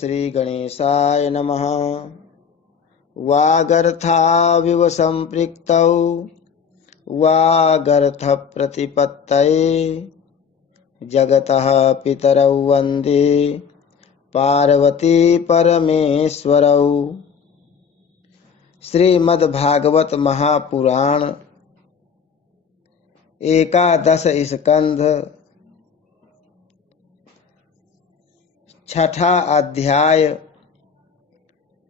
श्री गणेशाय नमः। वागर्थाविव संपृक्तौ वागर्थ प्रतिपत्तये जगतः पितरौ वन्दे पार्वती परमेश्वरौ। श्रीमद्भागवत महापुराण एकादश स्कंध छठा अध्याय।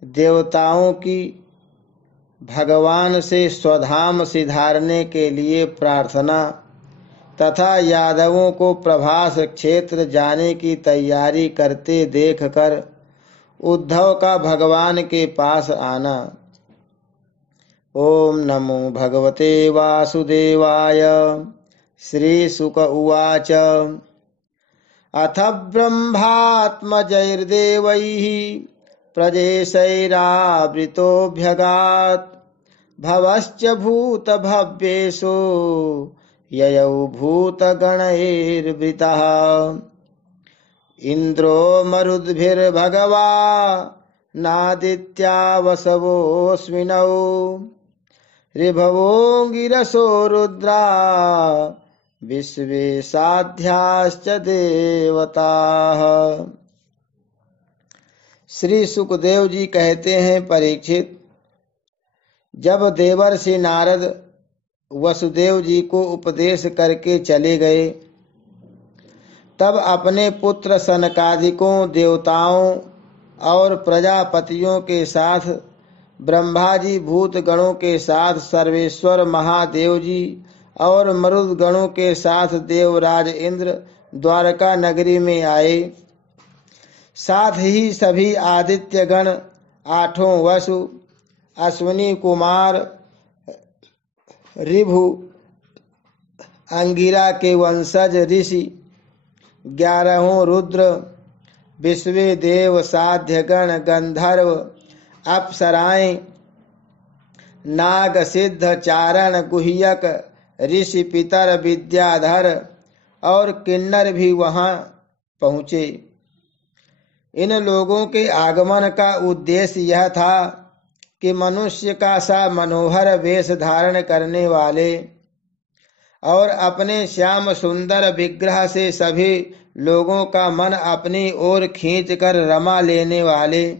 देवताओं की भगवान से स्वधाम सिधारने के लिए प्रार्थना तथा यादवों को प्रभास क्षेत्र जाने की तैयारी करते देखकर उद्धव का भगवान के पास आना। ओम नमो भगवते वासुदेवाय। श्री शुक उवाच। अथ ब्रह्मात्मजैर्देवैः प्रजेशैरावृतोऽभ्यगात् भवश्च भूतभव्येषु ययौ भूतगणैर्वृतः। इन्द्रो मरुद्भिर्भगवा नादित्या वसवोऽस्मिनौ ऋभवो गिरसो रुद्रा विश्वे साध्याश्च देवताः। श्री सुखदेव जी कहते हैं, परीक्षित, जब देवर्षि नारद वसुदेव जी को उपदेश करके चले गए तब अपने पुत्र सनकादिकों देवताओं और प्रजापतियों के साथ ब्रह्मा जी भूत गणों के साथ सर्वेश्वर महादेव जी और मरुद गणों के साथ देवराज इंद्र द्वारका नगरी में आए। साथ ही सभी आदित्य गण, आठों वसु, अश्विनी कुमार, ऋभु, अंगिरा के वंशज ऋषि, 11 रुद्र, विश्वे देव, साध्य गण, गंधर्व, अप्सराएं, नाग, सिद्ध, चारण, गुह्यक, ऋषि, पितर, विद्याधर और किन्नर भी वहां पहुंचे। इन लोगों के आगमन का उद्देश्य यह था कि मनुष्य का सा मनोहर वेश धारण करने वाले और अपने श्याम सुंदर विग्रह से सभी लोगों का मन अपनी ओर खींचकर रमा लेने वाले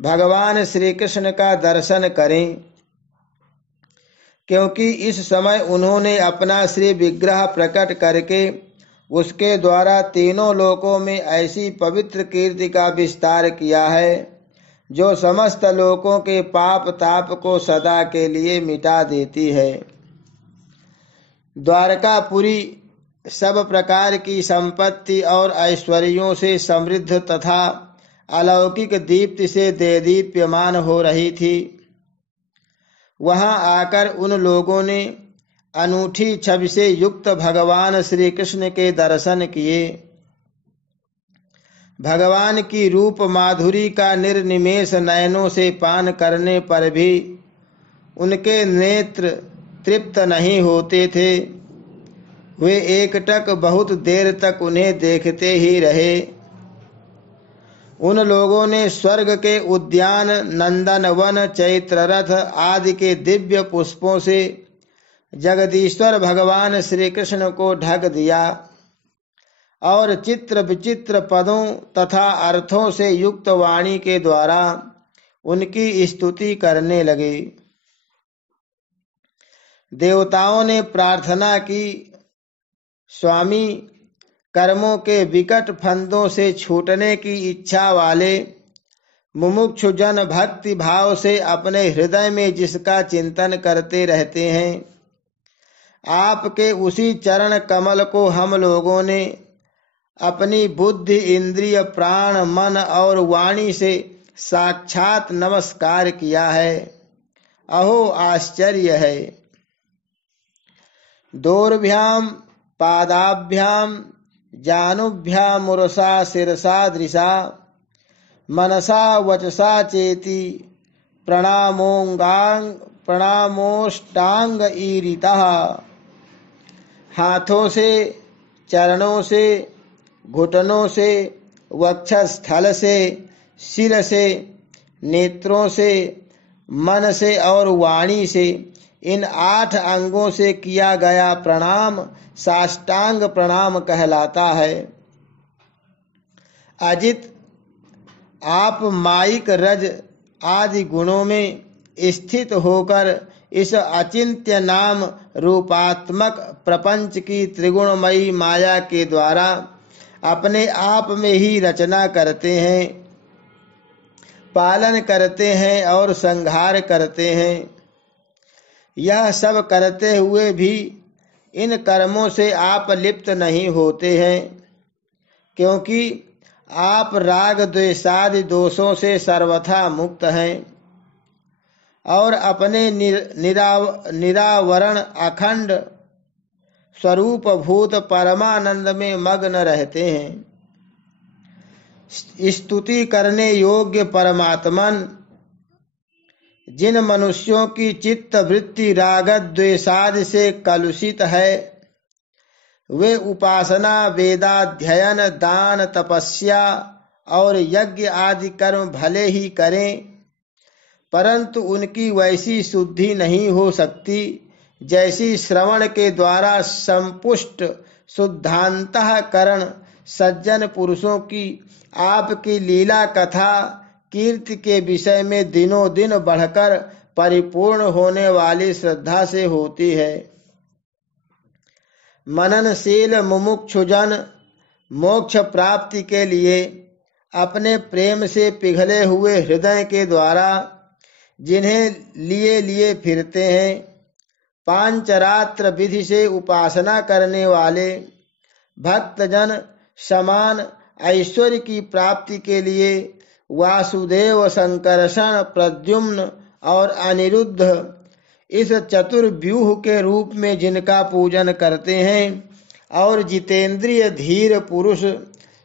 भगवान श्री कृष्ण का दर्शन करें, क्योंकि इस समय उन्होंने अपना श्री विग्रह प्रकट करके उसके द्वारा तीनों लोकों में ऐसी पवित्र कीर्ति का विस्तार किया है जो समस्त लोकों के पाप ताप को सदा के लिए मिटा देती है। द्वारकापुरी सब प्रकार की संपत्ति और ऐश्वर्यों से समृद्ध तथा अलौकिक दीप्ति से देदीप्यमान हो रही थी। वहां आकर उन लोगों ने अनूठी छवि से युक्त भगवान श्री कृष्ण के दर्शन किए। भगवान की रूप माधुरी का निर्निमेष नयनों से पान करने पर भी उनके नेत्र तृप्त नहीं होते थे। वे एकटक बहुत देर तक उन्हें देखते ही रहे। उन लोगों ने स्वर्ग के उद्यान, नंदन वन, चैत्र रथ आदि के दिव्य पुष्पों से जगदीश्वर भगवान श्री कृष्ण को ढक दिया और चित्र विचित्र पदों तथा अर्थों से युक्त वाणी के द्वारा उनकी स्तुति करने लगे। देवताओं ने प्रार्थना की, स्वामी, कर्मों के विकट फंदों से छूटने की इच्छा वाले मुमुक्षु जन भक्ति भाव से अपने हृदय में जिसका चिंतन करते रहते हैं, आपके उसी चरण कमल को हम लोगों ने अपनी बुद्धि, इंद्रिय, प्राण, मन और वाणी से साक्षात नमस्कार किया है। अहो आश्चर्य है। दोर्भ्याम पादाभ्याम जानुभ्याम उरसा शिरसा दृशा मनसा वचसा चेति प्रणामोष्टांग ईरितः। हाथों से, चरणों से, घुटनों से, वक्षस्थल से, सिर से, नेत्रों से, मन से और वाणी से, इन 8 अंगों से किया गया प्रणाम साष्टांग प्रणाम कहलाता है। अजित, आप माइक रज आदि गुणों में स्थित होकर इस अचिंत्य नाम रूपात्मक प्रपंच की त्रिगुणमयी माया के द्वारा अपने आप में ही रचना करते हैं, पालन करते हैं और संहार करते हैं। यह सब करते हुए भी इन कर्मों से आप लिप्त नहीं होते हैं, क्योंकि आप राग द्वेषादि दोषों से सर्वथा मुक्त हैं और अपने निरावरण अखंड स्वरूप भूत परमानंद में मग्न रहते हैं। स्तुति करने योग्य परमात्मन, जिन मनुष्यों की चित्त वृत्ति राग द्वेषादि से कलुषित है, वे उपासना, वेदाध्ययन, दान, तपस्या और यज्ञ आदि कर्म भले ही करें, परंतु उनकी वैसी शुद्धि नहीं हो सकती जैसी श्रवण के द्वारा संपुष्ट शुद्धांतःकरण सज्जन पुरुषों की आपकी लीला कथा कीर्ति के विषय में दिनों दिन बढ़कर परिपूर्ण होने वाली श्रद्धा से होती है। मननशील मुमुक्षुजन मोक्ष प्राप्ति के लिए अपने प्रेम से पिघले हुए हृदय के द्वारा जिन्हें लिए लिए फिरते हैं, पांचरात्र विधि से उपासना करने वाले भक्तजन समान ऐश्वर्य की प्राप्ति के लिए वासुदेव, संकर्षण, प्रद्युम्न और अनिरुद्ध इस चतुर्व्यूह के रूप में जिनका पूजन करते हैं, और जितेंद्रिय धीर पुरुष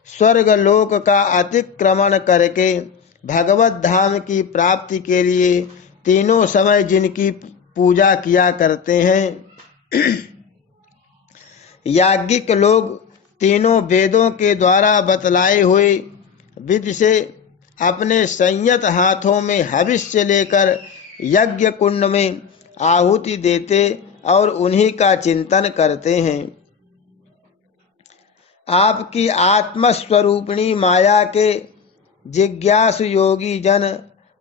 स्वर्ग लोक का अतिक्रमण करके भगवत धाम की प्राप्ति के लिए तीनों समय जिनकी पूजा किया करते हैं। याज्ञिक लोग तीनों वेदों के द्वारा बतलाए हुए विधि से अपने संयत हाथों में हविष्य लेकर यज्ञ कुंड में आहुति देते और उन्हीं का चिंतन करते हैं। आपकी आत्मस्वरूपिणी माया के जिज्ञासु योगी जन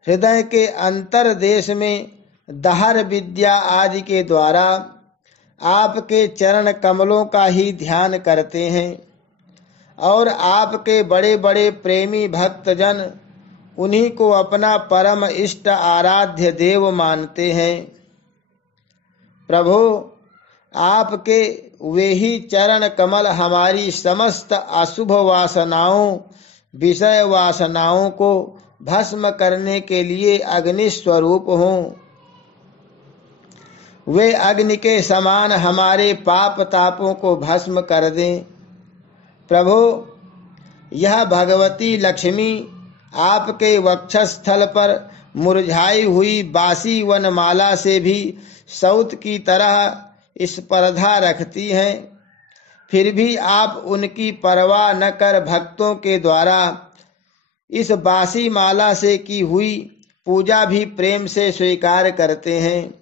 हृदय के अंतर्देश में दहर विद्या आदि के द्वारा आपके चरण कमलों का ही ध्यान करते हैं और आपके बड़े बड़े प्रेमी भक्तजन उन्हीं को अपना परम इष्ट आराध्य देव मानते हैं। प्रभु, आपके वे ही चरण कमल हमारी समस्त अशुभ वासनाओं, विषय वासनाओं को भस्म करने के लिए अग्नि स्वरूप हों। वे अग्नि के समान हमारे पाप तापों को भस्म कर दें। प्रभु, यह भगवती लक्ष्मी आपके वक्षस्थल पर मुरझाई हुई बासी वनमाला से भी सौत की तरह स्पर्धा रखती हैं, फिर भी आप उनकी परवाह न कर भक्तों के द्वारा इस बासी माला से की हुई पूजा भी प्रेम से स्वीकार करते हैं।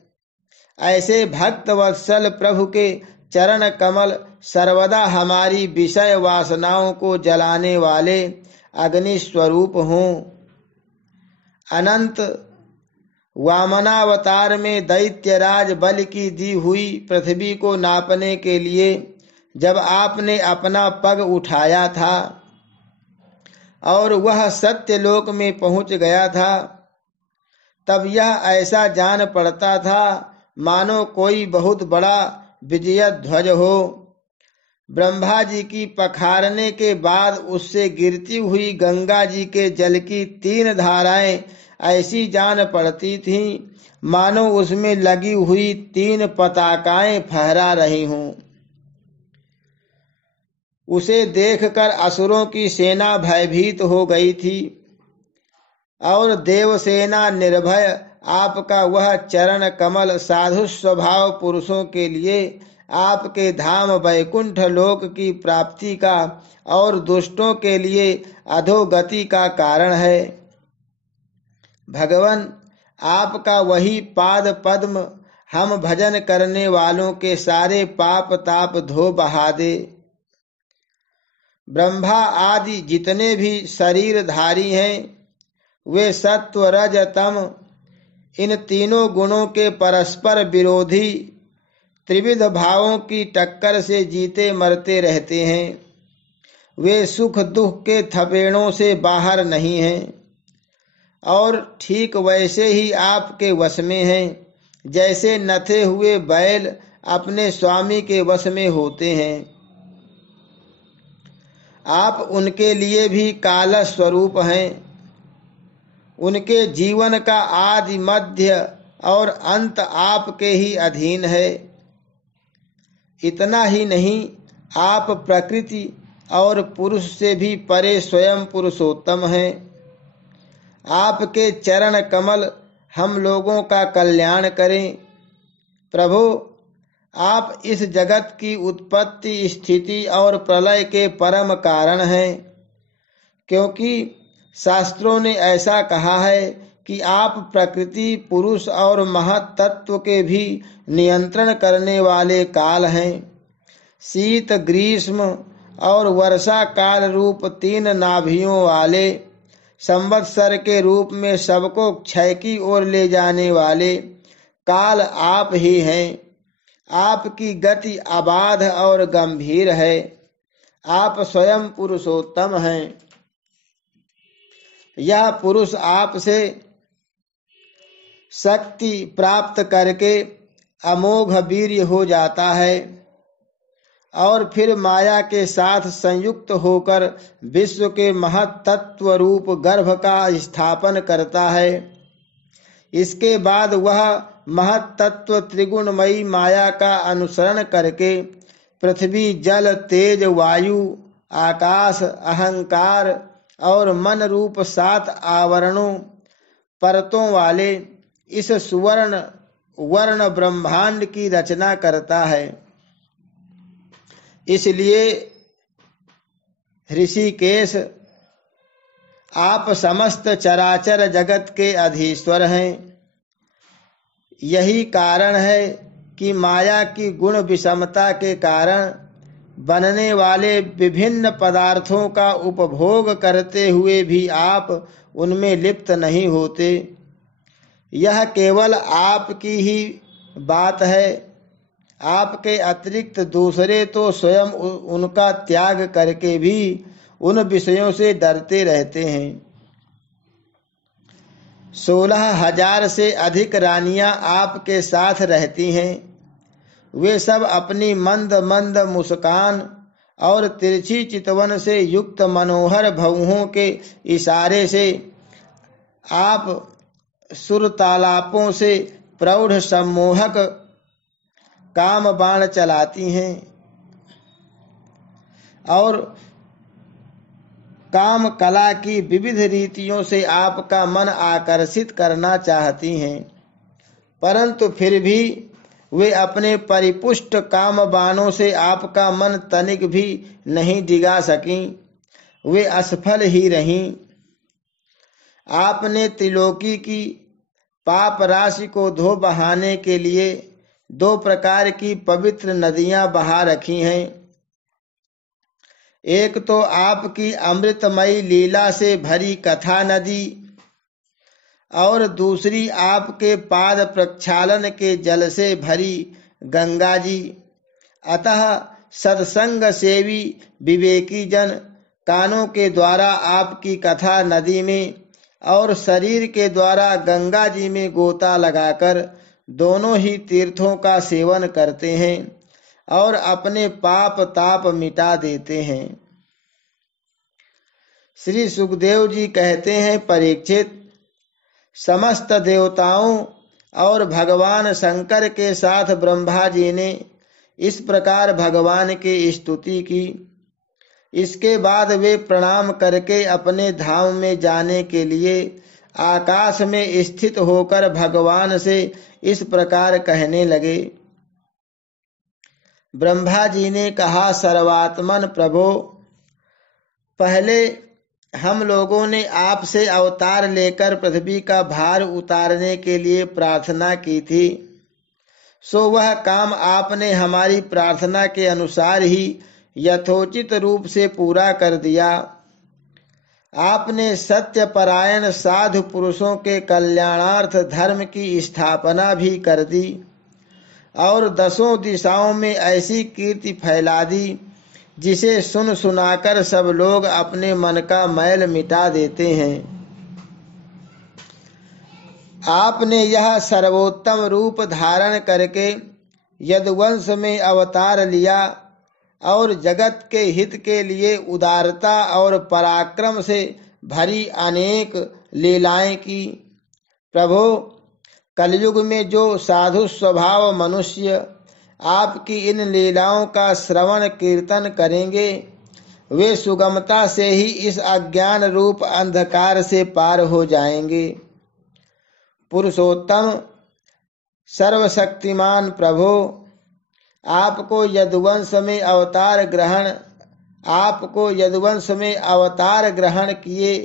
ऐसे भक्त वत्सल प्रभु के चरण कमल सर्वदा हमारी विषय वासनाओं को जलाने वाले अग्नि स्वरूप हों। अनंत वामनावतार में दैत्यराज बल की दी हुई पृथ्वी को नापने के लिए जब आपने अपना पग उठाया था और वह सत्यलोक में पहुंच गया था, तब यह ऐसा जान पड़ता था मानो कोई बहुत बड़ा विजय ध्वज हो। ब्रह्मा जी की पखारने के बाद उससे गिरती हुई गंगा जी के जल की 3 धाराएं ऐसी जान पड़ती थीं मानो उसमें लगी हुई 3 पताकाएं फहरा रही हों। उसे देखकर असुरों की सेना भयभीत हो गई थी और देवसेना निर्भय आपका वह चरण कमल साधु स्वभाव पुरुषों के लिए आपके धाम वैकुंठ लोक की प्राप्ति का और दुष्टों के लिए अधोगति का कारण है। भगवन, आपका वही पाद पद्म हम भजन करने वालों के सारे पाप ताप धो बहा दे। ब्रह्मा आदि जितने भी शरीरधारी हैं वे सत्व रज तम इन तीनों गुणों के परस्पर विरोधी त्रिविध भावों की टक्कर से जीते मरते रहते हैं। वे सुख दुख के थपेड़ों से बाहर नहीं हैं और ठीक वैसे ही आपके वश में हैं जैसे नथे हुए बैल अपने स्वामी के वश में होते हैं। आप उनके लिए भी काल स्वरूप हैं। उनके जीवन का आदि मध्य और अंत आपके ही अधीन है। इतना ही नहीं, आप प्रकृति और पुरुष से भी परे स्वयं पुरुषोत्तम हैं। आपके चरण कमल हम लोगों का कल्याण करें। प्रभु, आप इस जगत की उत्पत्ति स्थिति और प्रलय के परम कारण हैं, क्योंकि शास्त्रों ने ऐसा कहा है कि आप प्रकृति पुरुष और महत तत्व के भी नियंत्रण करने वाले काल हैं। शीत ग्रीष्म और वर्षा काल रूप तीन नाभियों वाले, संवत्सर के रूप में सबको क्षय की ओर ले जाने वाले काल आप ही हैं। आपकी गति अबाध और गंभीर है। आप स्वयं पुरुषोत्तम हैं। यह पुरुष आपसे शक्ति प्राप्त करके अमोघ वीर्य हो जाता है और फिर माया के साथ संयुक्त होकर विश्व के महत तत्व रूप गर्भ का स्थापन करता है। इसके बाद वह महत तत्व त्रिगुणमयी माया का अनुसरण करके पृथ्वी जल तेज वायु आकाश अहंकार और मन रूप 7 आवरणों परतों वाले इस सुवर्ण वर्ण ब्रह्मांड की रचना करता है। इसलिए ऋषिकेश, आप समस्त चराचर जगत के अधीश्वर हैं। यही कारण है कि माया की गुण विषमता के कारण बनने वाले विभिन्न पदार्थों का उपभोग करते हुए भी आप उनमें लिप्त नहीं होते। यह केवल आपकी ही बात है। आपके अतिरिक्त दूसरे तो स्वयं उनका त्याग करके भी उन विषयों से डरते रहते हैं। 16,000 से अधिक रानियां आपके साथ रहती हैं। वे सब अपनी मंद मंद मुस्कान और तिरछी चितवन से युक्त मनोहर भौहों के इशारे से आप सुरतालापों से प्रौढ़ सम्मोहक काम बाण चलाती हैं और काम कला की विविध रीतियों से आपका मन आकर्षित करना चाहती हैं, परंतु फिर भी वे अपने परिपुष्ट काम बाणों से आपका मन तनिक भी नहीं डिगा सकीं। वे असफल ही रहीं। आपने त्रिलोकी की पाप राशि को धो बहाने के लिए 2 प्रकार की पवित्र नदियां बहा रखी हैं। एक तो आपकी अमृतमयी लीला से भरी कथा नदी और दूसरी आपके पाद प्रक्षालन के जल से भरी गंगा जी। अतः सत्संग सेवी विवेकी जन कानों के द्वारा आपकी कथा नदी में और शरीर के द्वारा गंगा जी में गोता लगाकर दोनों ही तीर्थों का सेवन करते हैं और अपने पाप ताप मिटा देते हैं। श्री सुखदेव जी कहते हैं, परीक्षित, समस्त देवताओं और भगवान शंकर के साथ ब्रह्मा जी ने इस प्रकार भगवान की स्तुति की। इसके बाद वे प्रणाम करके अपने धाम में जाने के लिए आकाश में स्थित होकर भगवान से इस प्रकार कहने लगे, ब्रह्मा जी ने कहा, सर्वात्मन प्रभो, पहले हम लोगों ने आपसे अवतार लेकर पृथ्वी का भार उतारने के लिए प्रार्थना की थी, सो वह काम आपने हमारी प्रार्थना के अनुसार ही यथोचित रूप से पूरा कर दिया। आपने सत्यपरायण साधु पुरुषों के कल्याणार्थ धर्म की स्थापना भी कर दी और दसों दिशाओं में ऐसी कीर्ति फैला दी जिसे सुन सुनाकर सब लोग अपने मन का मैल मिटा देते हैं। आपने यह सर्वोत्तम रूप धारण करके यदुवंश में अवतार लिया और जगत के हित के लिए उदारता और पराक्रम से भरी अनेक लीलाएं की। प्रभो, कलयुग में जो साधु स्वभाव मनुष्य आपकी इन लीलाओं का श्रवण कीर्तन करेंगे, वे सुगमता से ही इस अज्ञान रूप अंधकार से पार हो जाएंगे। पुरुषोत्तम सर्वशक्तिमान प्रभो, आपको यदुवंश में अवतार ग्रहण किए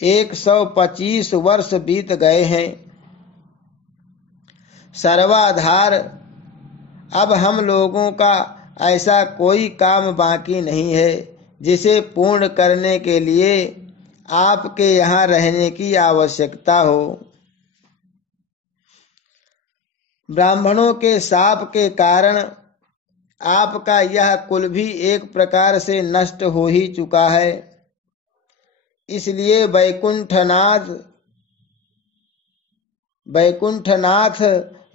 125 वर्ष बीत गए हैं। सर्वाधार, अब हम लोगों का ऐसा कोई काम बाकी नहीं है जिसे पूर्ण करने के लिए आपके यहाँ रहने की आवश्यकता हो। ब्राह्मणों के शाप के कारण आपका यह कुल भी एक प्रकार से नष्ट हो ही चुका है। इसलिए वैकुंठनाथ,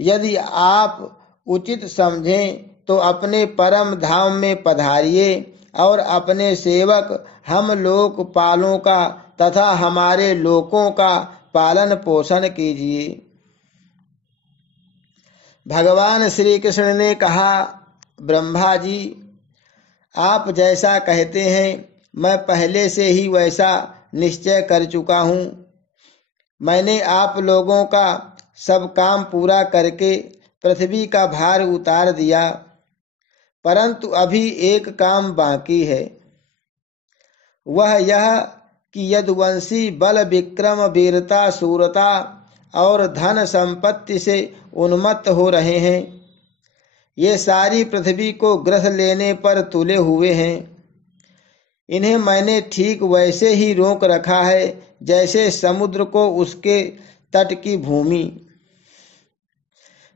यदि आप उचित समझें तो अपने परम धाम में पधारिए और अपने सेवक हम लोकपालों का तथा हमारे लोकों का पालन पोषण कीजिए। भगवान श्री कृष्ण ने कहा, ब्रह्मा जी, आप जैसा कहते हैं मैं पहले से ही वैसा निश्चय कर चुका हूँ। मैंने आप लोगों का सब काम पूरा करके पृथ्वी का भार उतार दिया, परंतु अभी एक काम बाकी है। वह यह कि यदुवंशी बल विक्रम वीरता शूरता और धन संपत्ति से उन्मत्त हो रहे हैं। ये सारी पृथ्वी को ग्रस लेने पर तुले हुए हैं। इन्हें मैंने ठीक वैसे ही रोक रखा है जैसे समुद्र को उसके तट की भूमि।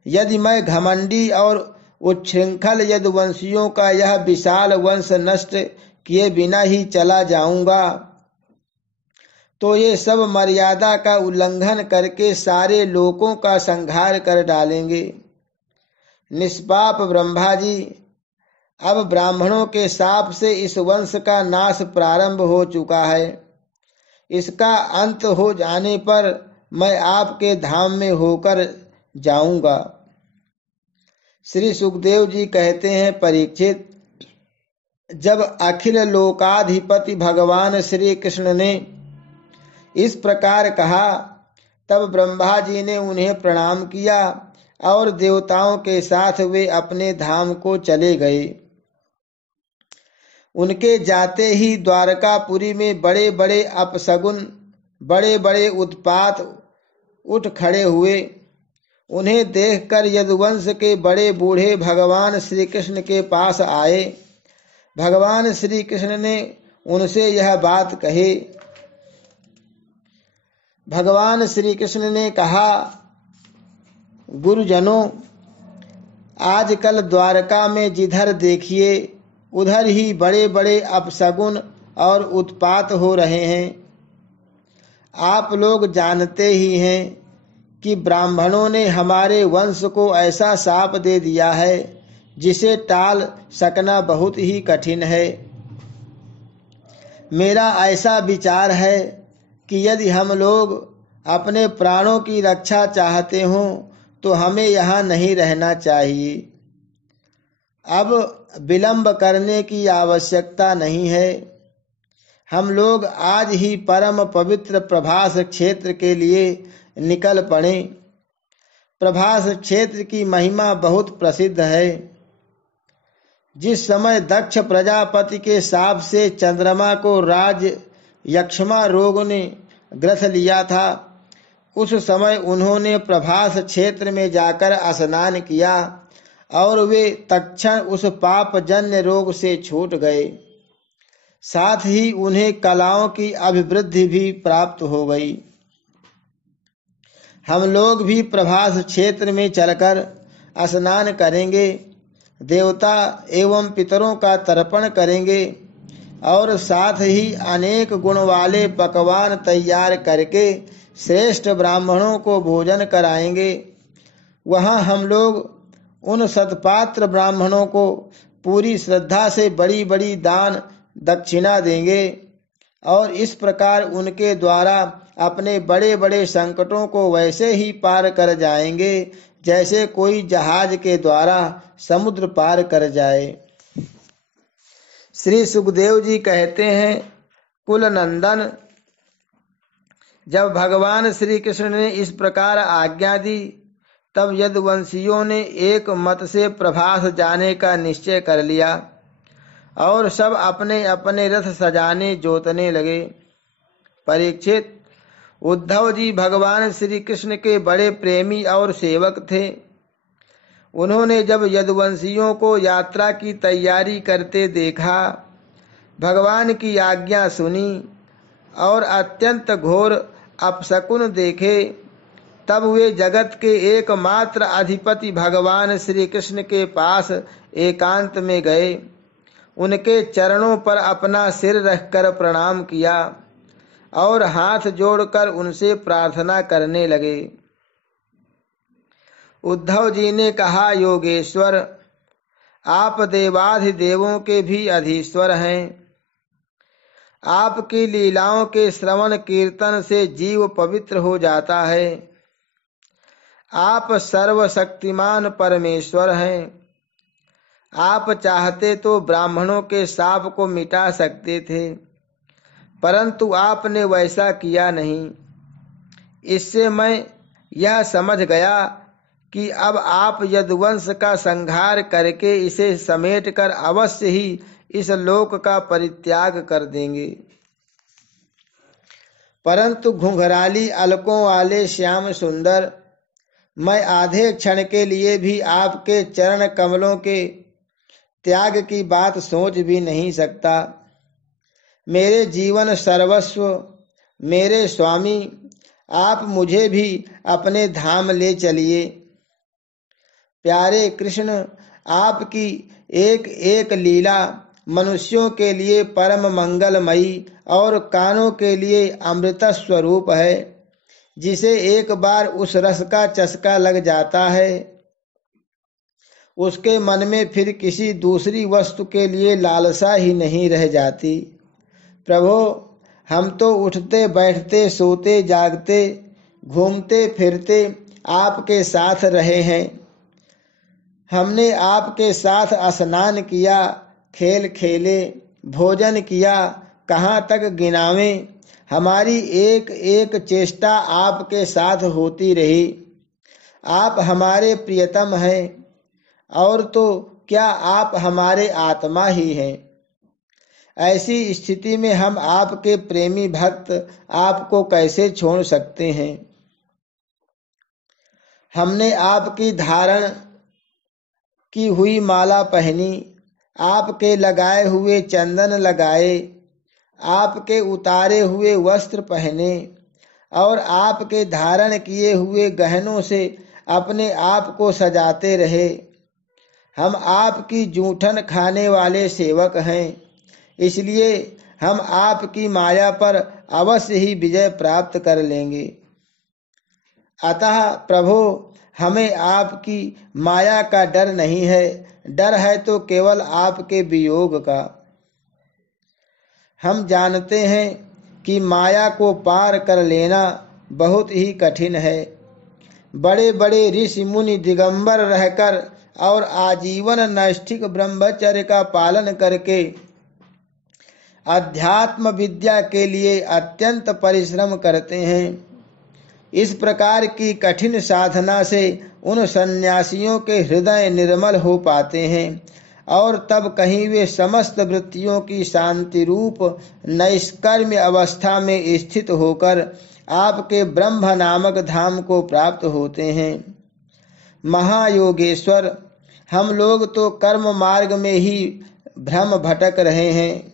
यदि मैं घमंडी और उच्छृंखल यदुवंशियों का यह विशाल वंश नष्ट किए बिना ही चला जाऊंगा तो ये सब मर्यादा का उल्लंघन करके सारे लोकों का संहार कर डालेंगे। निष्पाप ब्रह्मा जी, अब ब्राह्मणों के शाप से इस वंश का नाश प्रारंभ हो चुका है। इसका अंत हो जाने पर मैं आपके धाम में होकर जाऊंगा। श्री सुखदेव जी कहते हैं, परीक्षित, जब अखिल लोकाधिपति भगवान श्री कृष्ण ने इस प्रकार कहा तब ब्रह्मा जी ने उन्हें प्रणाम किया और देवताओं के साथ वे अपने धाम को चले गए। उनके जाते ही द्वारकापुरी में बड़े बड़े अपशगुन, बड़े बड़े उत्पात उठ खड़े हुए। उन्हें देखकर यदुवंश के बड़े बूढ़े भगवान श्री कृष्ण के पास आए। भगवान श्री कृष्ण ने उनसे यह बात कही। भगवान श्री कृष्ण ने कहा, गुरुजनों, आजकल द्वारका में जिधर देखिए उधर ही बड़े बड़े अपशगुन और उत्पात हो रहे हैं। आप लोग जानते ही हैं कि ब्राह्मणों ने हमारे वंश को ऐसा शाप दे दिया है जिसे टाल सकना बहुत ही कठिन है। मेरा ऐसा विचार है कि यदि हम लोग अपने प्राणों की रक्षा चाहते हों तो हमें यहाँ नहीं रहना चाहिए। अब विलंब करने की आवश्यकता नहीं है। हम लोग आज ही परम पवित्र प्रभास क्षेत्र के लिए निकल पड़े। प्रभास क्षेत्र की महिमा बहुत प्रसिद्ध है। जिस समय दक्ष प्रजापति के शाप से चंद्रमा को राज यक्षमा रोग ने ग्रथ लिया था, उस समय उन्होंने प्रभास क्षेत्र में जाकर स्नान किया और वे तत्क्षण उस पापजन्य रोग से छूट गए। साथ ही उन्हें कलाओं की अभिवृद्धि भी प्राप्त हो गई। हम लोग भी प्रभास क्षेत्र में चलकर स्नान करेंगे, देवता एवं पितरों का तर्पण करेंगे और साथ ही अनेक गुण वाले पकवान तैयार करके श्रेष्ठ ब्राह्मणों को भोजन कराएंगे। वहां हम लोग उन सत्पात्र ब्राह्मणों को पूरी श्रद्धा से बड़ी बड़ी दान दक्षिणा देंगे और इस प्रकार उनके द्वारा अपने बड़े बड़े संकटों को वैसे ही पार कर जाएंगे जैसे कोई जहाज के द्वारा समुद्र पार कर जाए। श्री सुखदेव जी कहते हैं, कुल नंदन, जब भगवान श्री कृष्ण ने इस प्रकार आज्ञा दी तब यदुवंशियों ने एक मत से प्रभास जाने का निश्चय कर लिया और सब अपने अपने रथ सजाने जोतने लगे। परीक्षित, उद्धव जी भगवान श्री कृष्ण के बड़े प्रेमी और सेवक थे। उन्होंने जब यदुवंशियों को यात्रा की तैयारी करते देखा, भगवान की आज्ञा सुनी और अत्यंत घोर अपशकुन देखे, तब वे जगत के एकमात्र अधिपति भगवान श्री कृष्ण के पास एकांत में गए, उनके चरणों पर अपना सिर रखकर प्रणाम किया और हाथ जोड़कर उनसे प्रार्थना करने लगे। उद्धव जी ने कहा, योगेश्वर, आप देवाधिदेवों के भी अधीश्वर हैं। आपकी लीलाओं के श्रवण कीर्तन से जीव पवित्र हो जाता है। आप सर्वशक्तिमान परमेश्वर हैं। आप चाहते तो ब्राह्मणों के शाप को मिटा सकते थे, परंतु आपने वैसा किया नहीं। इससे मैं यह समझ गया कि अब आप यदुवंश का संहार करके इसे समेटकर अवश्य ही इस लोक का परित्याग कर देंगे। परंतु घुंघराली अलकों वाले श्याम सुंदर, मैं आधे क्षण के लिए भी आपके चरण कमलों के त्याग की बात सोच भी नहीं सकता। मेरे जीवन सर्वस्व, मेरे स्वामी, आप मुझे भी अपने धाम ले चलिए। प्यारे कृष्ण, आपकी एक एक लीला मनुष्यों के लिए परम मंगलमयी और कानों के लिए अमृत स्वरूप है। जिसे एक बार उस रस का चस्का लग जाता है, उसके मन में फिर किसी दूसरी वस्तु के लिए लालसा ही नहीं रह जाती। प्रभो, हम तो उठते बैठते सोते जागते घूमते फिरते आपके साथ रहे हैं। हमने आपके साथ स्नान किया, खेल खेले, भोजन किया, कहाँ तक गिनावें। हमारी एक एक चेष्टा आपके साथ होती रही। आप हमारे प्रियतम हैं और तो क्या आप हमारे आत्मा ही हैं। ऐसी स्थिति में हम आपके प्रेमी भक्त आपको कैसे छोड़ सकते हैं। हमने आपकी धारण की हुई माला पहनी, आपके लगाए हुए चंदन लगाए, आपके उतारे हुए वस्त्र पहने और आपके धारण किए हुए गहनों से अपने आप को सजाते रहे। हम आपकी जूठन खाने वाले सेवक हैं, इसलिए हम आपकी माया पर अवश्य ही विजय प्राप्त कर लेंगे। अतः प्रभो, हमें आपकी माया का डर नहीं है, डर है तो केवल आपके वियोग का। हम जानते हैं कि माया को पार कर लेना बहुत ही कठिन है। बड़े बड़े ऋषि मुनि दिगंबर रहकर और आजीवन नैष्ठिक ब्रह्मचर्य का पालन करके अध्यात्म विद्या के लिए अत्यंत परिश्रम करते हैं। इस प्रकार की कठिन साधना से उन सन्यासियों के हृदय निर्मल हो पाते हैं और तब कहीं वे समस्त वृत्तियों की शांति रूप नैष्कर्म्य अवस्था में स्थित होकर आपके ब्रह्म नामक धाम को प्राप्त होते हैं। महायोगेश्वर, हम लोग तो कर्म मार्ग में ही भ्रम भटक रहे हैं,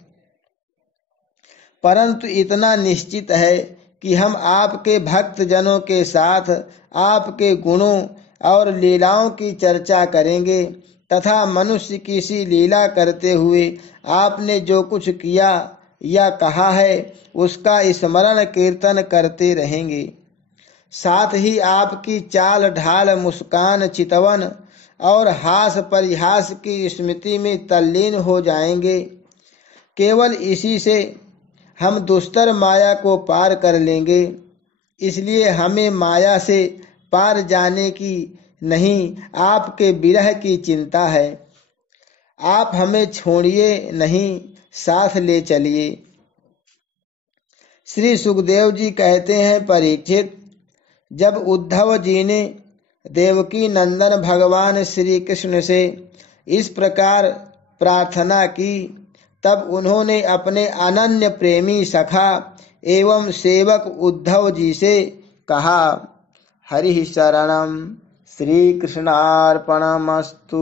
परंतु इतना निश्चित है कि हम आपके भक्त जनों के साथ आपके गुणों और लीलाओं की चर्चा करेंगे तथा मनुष्य की सी लीला करते हुए आपने जो कुछ किया या कहा है उसका स्मरण कीर्तन करते रहेंगे। साथ ही आपकी चाल ढाल, मुस्कान, चितवन और हास परिहास की स्मृति में तल्लीन हो जाएंगे। केवल इसी से हम दुस्तर माया को पार कर लेंगे। इसलिए हमें माया से पार जाने की नहीं, आपके विरह की चिंता है। आप हमें छोड़िए नहीं, साथ ले चलिए। श्री सुखदेव जी कहते हैं, परीक्षित, जब उद्धव जी ने देवकी नंदन भगवान श्री कृष्ण से इस प्रकार प्रार्थना की, तब उन्होंने अपने अनन्य प्रेमी सखा एवं सेवक उद्धव जी से कहा, हरि शरणम, श्री कृष्णार्पणमस्तु।